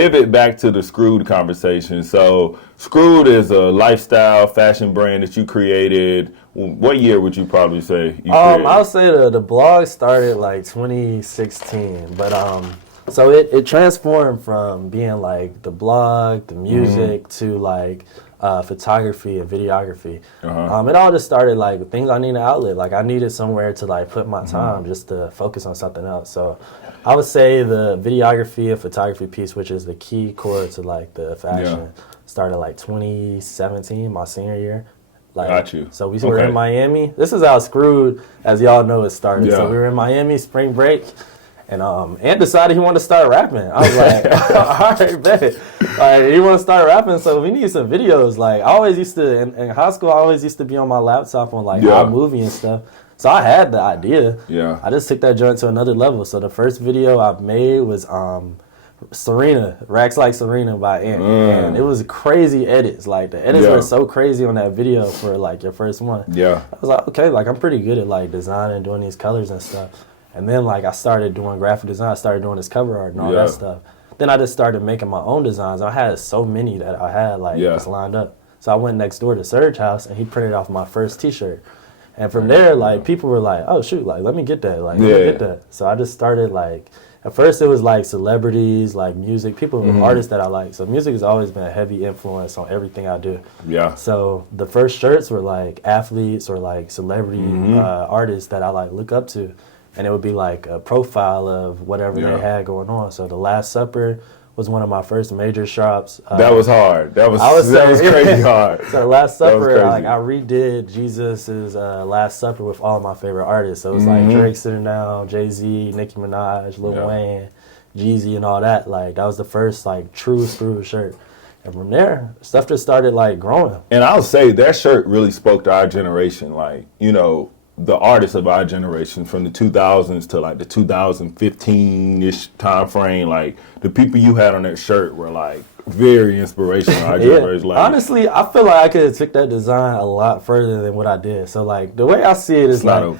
pivot back to the Skrewhed conversation. So Skrewhed is a lifestyle fashion brand that you created. What year would you probably say you created? I would say the blog started like 2016, but so it transformed from being like the blog, the music to like photography and videography. It all just started like things I needed an outlet. Like I needed somewhere to like put my time just to focus on something else. So I would say the videography and photography piece, which is the key core to like the fashion, started like 2017, my senior year. Like, got you. So we were in Miami. This is how Skrewhed, as y'all know, it started. Yeah. So we were in Miami spring break. And Ant decided he wanted to start rapping. I was like, all right, bet. Like, he want to start rapping, so we need some videos. Like, I always used to, in high school, I always used to be on my laptop on, like, iMovie and stuff. So I had the idea. Yeah. I just took that joint to another level. So the first video I made was Serena, Racks Like Serena by Ant. And it was crazy edits. Like, the edits were so crazy on that video for, like, your first one. Yeah. I was like, okay, like, I'm pretty good at, like, designing, doing these colors and stuff. And then, like, I started doing graphic design. I started doing this cover art and all that stuff. Then I just started making my own designs. I had so many that I had, like, just lined up. So I went next door to Surge House, and he printed off my first T-shirt. And from there, like, people were like, oh, shoot, like, let me get that. Like, let me get that. So I just started, like, at first it was, like, celebrities, like, music, people, artists that I like. So music has always been a heavy influence on everything I do. Yeah. So the first shirts were, like, athletes or, like, celebrity artists that I, like, look up to. And it would be like a profile of whatever they had going on. So The Last Supper was one of my first major shops. That was hard. That was crazy hard. So The Last Supper, like I redid Jesus's Last Supper with all of my favorite artists. So it was like Drake's in now, Jay-Z, Nicki Minaj, Lil Wayne, Jeezy, and all that. Like that was the first like true Skrewhed shirt. And from there, stuff just started like growing. And I'll say that shirt really spoke to our generation. Like, you know, the artists of our generation from the 2000s to like the 2015-ish time frame, like the people you had on that shirt were like very inspirational. Our generation. Like, honestly, I feel like I could have took that design a lot further than what I did. So like the way I see it is like, you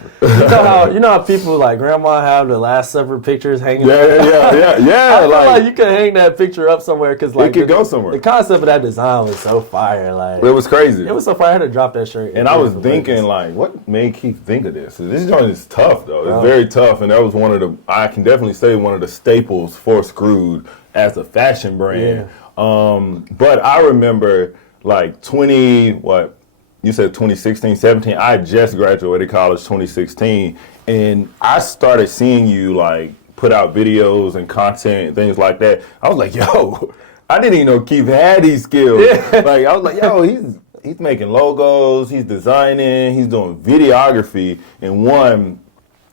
know how people like grandma have the Last Supper pictures hanging. Yeah. I feel like you could hang that picture up somewhere because like it could go somewhere. The concept of that design was so fire. Like it was crazy. It was so fire. I had to drop that shirt. And I was thinking like, what made Keith think of this? This joint is tough though. It's very tough, and that was one of the, I can definitely say, one of the staples for Skrewhed as a fashion brand. But I remember like 2016, 17, I just graduated college 2016, and I started seeing you like put out videos and content and things like that. I was like, yo, I didn't even know Keith had these skills. Like I was like, yo, he's making logos, he's designing, he's doing videography. And one,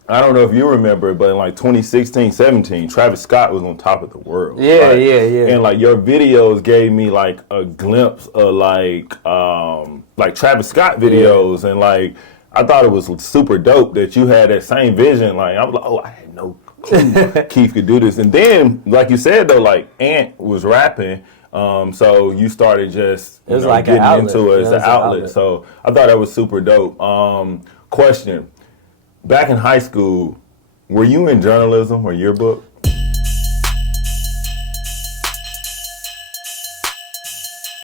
I don't know if you remember, but in like 2016, 17, Travis Scott was on top of the world. Yeah. And like your videos gave me like a glimpse of like Travis Scott videos. And like, I thought it was super dope that you had that same vision. Like, I was like, oh, I had no clue Keith could do this. And then, like you said though, like Ant was rapping. So you started just like getting into it as an outlet. So I thought that was super dope. Question. Back in high school, were you in journalism or yearbook?